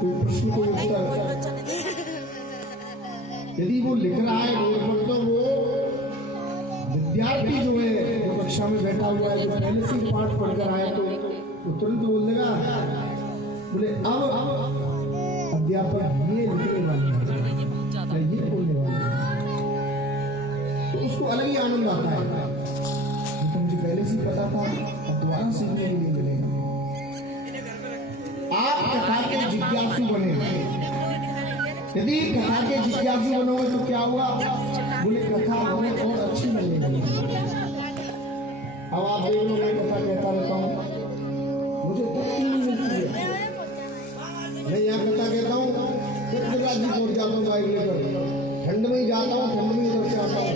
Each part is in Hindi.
कोई प्रश्न कोई उत्तर, यदि वो लिख रहा है बोर्ड पर तो वो विद्यार्थी जो है जो कक्षा में बैठा हुआ है जो पहले से पाठ पढ़कर आया तो तुरंत बोल देगा बोले अब अध्यापक ये लिखने वाले हैं ये बोलने वाले हैं, तो उसको अलग ही आनंद आता है। तो मुझे पहले से पता था अब दोबारा सीखने के लिए मिलेगा। आप कथा के जिज्ञासु बने, यदि कथा के जिज्ञासु बनोगे तो क्या हुआ बोले कथा हमें और अच्छी लगेगी। अब आप देख लो मैं कथा कहता रहता हूँ मुझे तृप्ति नहीं मिलती है, मैं यहाँ कथा कहता हूँ गिरिराज जी पहुंच जाता हूँ बाइक लेकर, ठंड में ही जाता हूँ, ठंड में ही इधर से आता हूँ,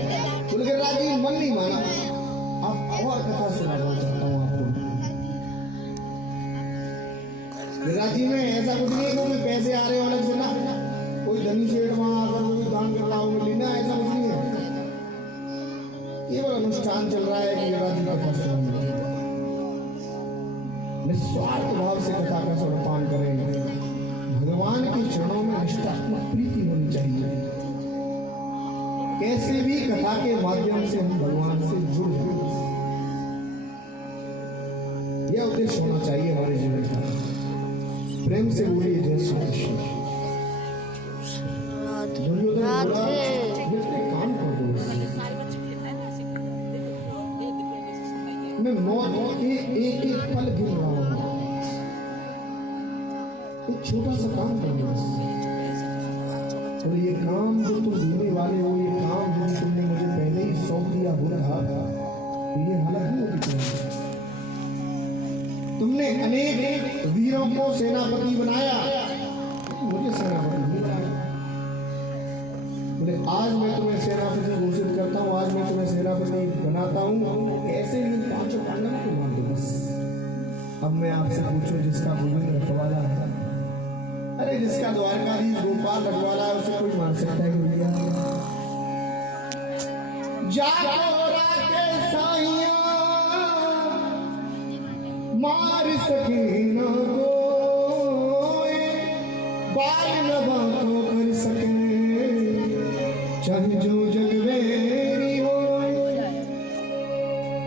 बोले गिरिराज जी मन नहीं माना अब और कथा सुनाना चाहता हूँ आपको। गिरिराज जी में ऐसा कुछ नहीं है कि पैसे आ रहे हो अलग से ना, कोई धनी सेठ वहां आकर कोई दान कर रहा हूँ लेना, ऐसा कुछ नहीं है। केवल अनुष्ठान चल रहा है कि गिरिराज जी का कथा सुनाना, निस्वार्थ भाव से कथा का स्वरूपान करेंगे। भगवान के चरणों में निष्ठात्मक प्रीति होनी चाहिए। कैसे भी कथा के माध्यम से हम भगवान से जुड़ जाए, यह उद्देश्य होना चाहिए हमारे जीवन का। प्रेम से बोलिए जय श्री कृष्ण। काम कर दो, मैं मौत के एक एक पल गिर रहा हूं, एक छोटा सा काम करना, और ये काम जो तुम देने वाले हो, ये काम जो तुमने मुझे पहले ही सौंप दिया हो रहा, तो ये हालत नहीं होती। तुमने अनेक वीरों को सेनापति बनाया, मुझे सेनापति नहीं बनाया। बोले आज मैं तुम्हें सेनापति घोषित करता हूँ, आज मैं तुम्हें सेनापति बनाता हूँ, ऐसे ही पांचों पांडवों को मार दो बस। अब मैं आपसे पूछूं जिसका गोविंद रखवाला है, अरे जिसका द्वारकाधीश गोपाल रखवाला है, उसे कोई मार सकता है? मार सके न कोई, बाल न बातों कर सके, चाहे जो जग मेरी हो।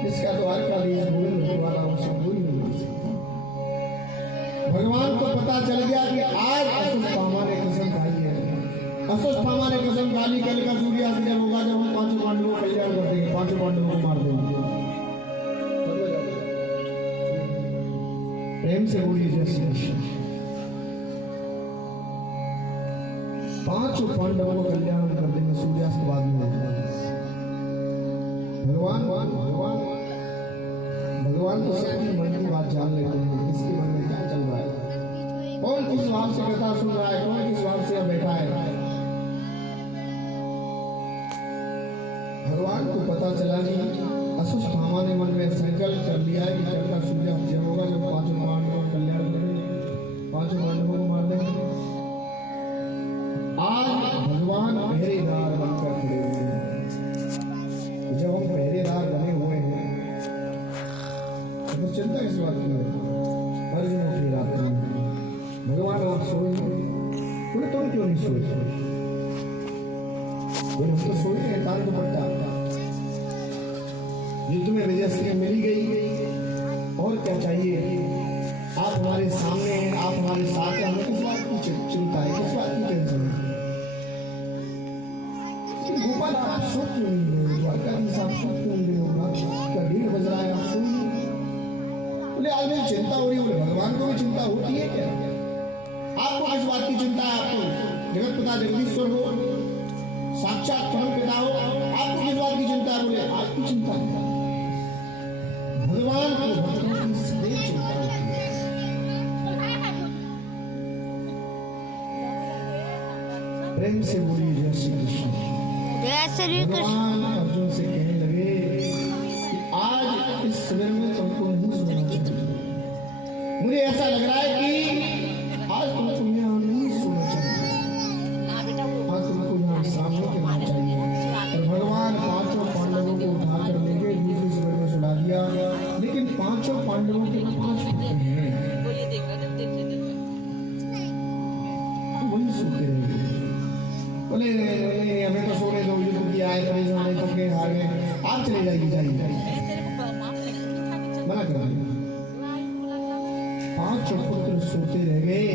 जिसका द्वारकाधीश गोविंद रखवाला उसे कोई नहीं मार सकता। भगवान को पता चल गया कि आज अश्वत्थामा ने कसम खाई है, अश्वत्थामा ने कसम खा ली कल का सूर्यास्त जब होगा जब हम पांचों पांडवों को कल्याण कर देंगे, पांचों पांडवों को मार देंगे। प्रेम से बोलिए जय श्री कृष्ण। पांचों पांडवों को कल्याण कर देंगे सूर्यास्त बाद में। भगवान तो सबकी मन की बात जान लेते हैं, किसके मन में क्या चल रहा है, कौन किस भाव से कथा सुन रहा है, कौन किस भाव से बैठा है। भगवान को पता चला कि अश्वत्थामा ने मन में संकल्प कर लिया है कि कल का सूर्यास्त जब होगा जब पांचों पांडवों का कल्याण करेंगे, पांचों पांडवों को मार देंगे। आज भगवान पहरेदार बनकर खड़े हुए हैं। जब हम पहरेदार बने हुए हैं तो चिंता किस बात की है? अर्जुन की रात में भगवान आप सोएंगे, बोले तुम क्यों नहीं सोए? बोले हम तो सोए हैं, कान को पट्टा जो तुम्हें विजयश्री मिल गई, और क्या चाहिए? आप हमारे सामने हैं, आप हमारे साथ हैं, हमें किस बात की चिंता है, किस बात की टेंशन है? गोपाल आप सो क्यों नहीं रहे? द्वारकाधीश आप सो क्यों नहीं रहे? क्या 1:30 बज रहा है, आप सो नहीं? बोले आज मेरी चिंता हो रही है। बोले भगवान को भी चिंता होती है क्या? आपको किस बात की चिंता है? आपको जगत पिता जगदीश्वर हो, साक्षात परम पिता हो, आपको किस बात की चिंता है? बोले आपकी चिंता है। भगवान को भगवान की सदैव चिंता होती है। प्रेम से बोलिए जय श्री कृष्ण। भगवान अर्जुन से कहने लगे कि आज इस शिविर में तुमको नहीं सुना, मुझे ऐसा लग रहा है कि आज तुमको यहाँ नहीं सुना चाहिए, आज तुमको यहाँ सामने कहना चाहिए। और भगवान पांचों पांडवों को उठा कर लेके दूसरे शिविर में सुला दिया, लेकिन पांचों पांडवों के 5 पुत्र हैं। चले जाएगी, जाएगी मना कर दिया। 5 पुत्र सोते रह गए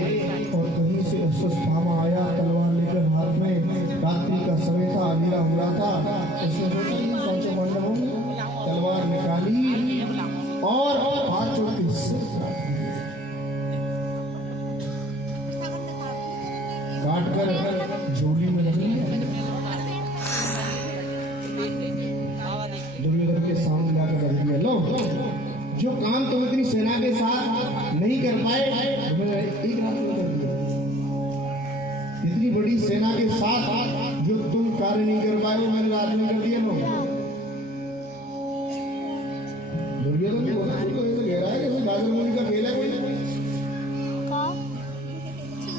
और कहीं से अश्वत्थामा आया तलवार लेकर हाथ में। रात्रि का समय था, अंधेरा हुआ था। उसने सोचा इन 5 पांडवों ने तलवार निकाली और 5 के सिर काट कर झोली में रखी। दुर्योधन के सामने लाकर रख दिया। लो, जो काम तुम इतनी सेना के साथ नहीं कर पाए, तुम्हें एक रात में कर दिया। इतनी बड़ी सेना के साथ जो तुम कार्य नहीं कर पाए, वो मैंने रात में कर दिया। लो, दुर्योधन ने बोला तो ऐसे कह रहा है कि गाजर मूली का खेल है कोई।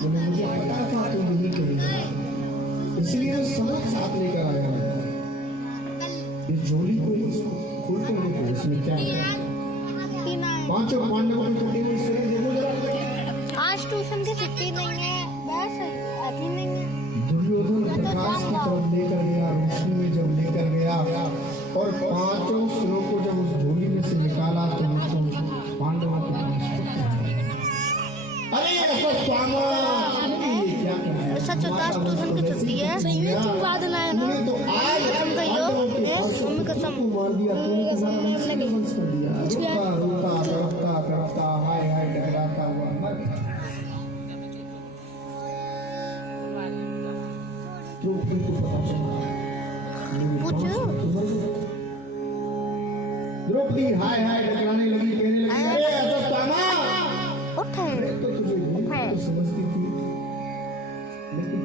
मुझे पता था तुम नहीं करेगा, इसलिए वो सब साथ लेकर आया। इस झोली को खोल कर देखो, इसमें क्या है। 5 पांडवों के टुकड़े में से देखो जरा। आज ट्यूशन की छुट्टी नहीं है, बस अभी नहीं है। दुर्योधन प्रकाश की तरफ लेकर गया, रोशनी में जब लेकर गया और 5 सिरों को जब उस झोली में से निकाला तो पांडवों के अरे अश्वत्थामा, ये क्या कर रहा है? सच होता है ट्यूशन की छुट्टी है। तुम बाद लाए ना, तो आज तुम कहियो मम्मी कसम मार दिया, तूने सारा मंच में बंद कर दिया। रोता रोता तड़पता तड़पता हाय हाय डगराता हुआ मर गया। द्रौपदी को पता चला। द्रौपदी हाय हाय डगराने लगी, कहने लगी अरे अश्वत्थामा, उठे तो तुझे समझती थी, लेकिन